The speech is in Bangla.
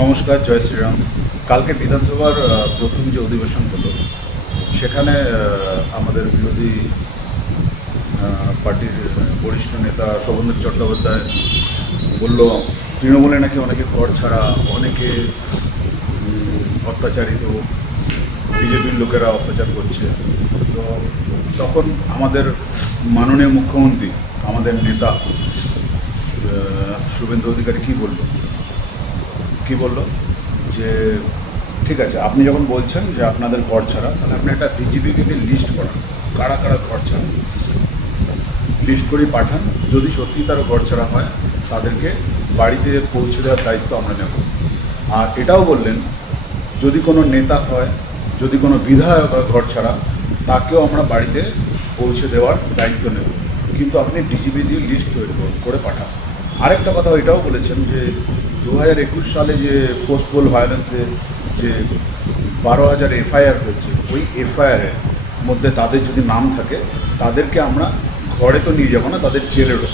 নমস্কার, জয় শ্রীরাম। কালকে বিধানসভার প্রথম যে অধিবেশন হলো সেখানে আমাদের বিরোধী পার্টির বরিষ্ঠ নেতা শোভনদেব চট্টোপাধ্যায় বলল তৃণমূলে নাকি অনেকে ঘর ছাড়া, অনেকে অত্যাচারিত, বিজেপির লোকেরা অত্যাচার করছে। তো তখন আমাদের মাননীয় মুখ্যমন্ত্রী, আমাদের নেতা শুভেন্দু অধিকারী কী বলল যে ঠিক আছে, আপনি যখন বলছেন যে আপনাদের ঘর ছাড়া, তাহলে আপনি একটা ডিজিপিকে লিস্ট করান, কারা কারা ঘর ছাড়া লিস্ট করে পাঠান। যদি সত্যি তারা ঘর ছাড়া হয় তাদেরকে বাড়িতে পৌঁছে দেওয়ার দায়িত্ব আমরা নেব। আর এটাও বললেন যদি কোনো নেতা হয়, যদি কোনো বিধায়ক হয় ঘর ছাড়া, তাকেও আমরা বাড়িতে পৌঁছে দেওয়ার দায়িত্ব নেব, কিন্তু আপনি ডিজিপি দিয়ে লিস্ট তৈরি করে পাঠান। আরেকটা কথা এটাও বলেছেন যে 2021 সালে যে পোস্ট পোল ভায়োলেন্সে যে 12,000 এফআইআর হয়েছে, ওই এফআইআরের মধ্যে তাদের যদি নাম থাকে তাদেরকে আমরা ঘরে তো নিয়ে যাবো না, তাদের জেলে ঢোকাবো।